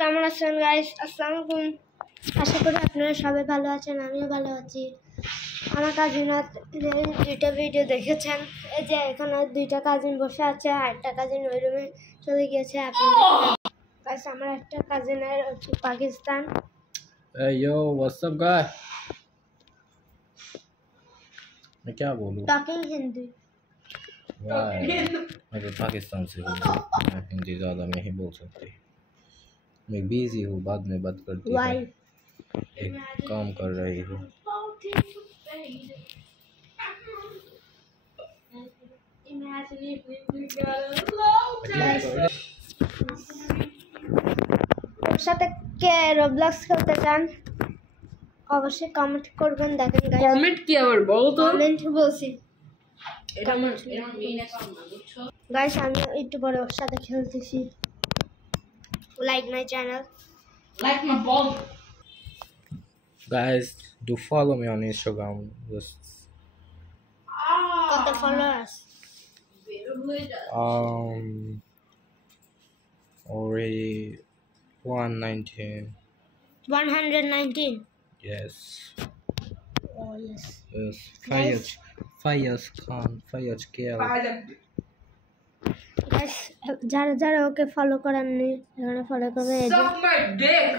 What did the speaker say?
কেমন আছেন গাইস? আসসালামু আলাইকুম। আশা করি আপনারা সবাই ভালো আছেন, আমিও ভালো আছি। আমার কাজিনরা দুইটা ভিডিও দেখেছেন। এই যে এখানে দুইটা কাজিন বসে আছে, আর একটা কাজিন ওই রুমে চলে গিয়েছে। গাইস আমার একটা কাজিনের Pakistan. Hey yo, what's up guy? मैं क्या बोलूँ? टॉकिंग हिंदी। मैं तो पाकिस्तान से हूँ, मैं हिंदी ज़्यादा नहीं बोल सकती। मैं बिजी हूँ, बाद में बात करती हूँ। एक काम कर रही हूँ। সাথে কে রবলক্স খেলতে চান অবশ্যই কমেন্ট করবেন। দেখেন গাইস, কমেন্ট কি আবার বলো তো? কমেন্ট বলছি। এটা আমার মেইন অ্যাকাউন্ট না, বুঝছো? গাইস আমি একটু পরে ওর সাথে খেলতেছি। Like my channel, like my বল। Guys, do follow me on Instagram. Just কত followers? already 119. 119. Yes. Oh yes. Yes. Guys. Fayaz Khan, Fayaz KL. Guys যারা যারা ওকে ফলো করেননি এখানে ফলো করবে। Suck my dick.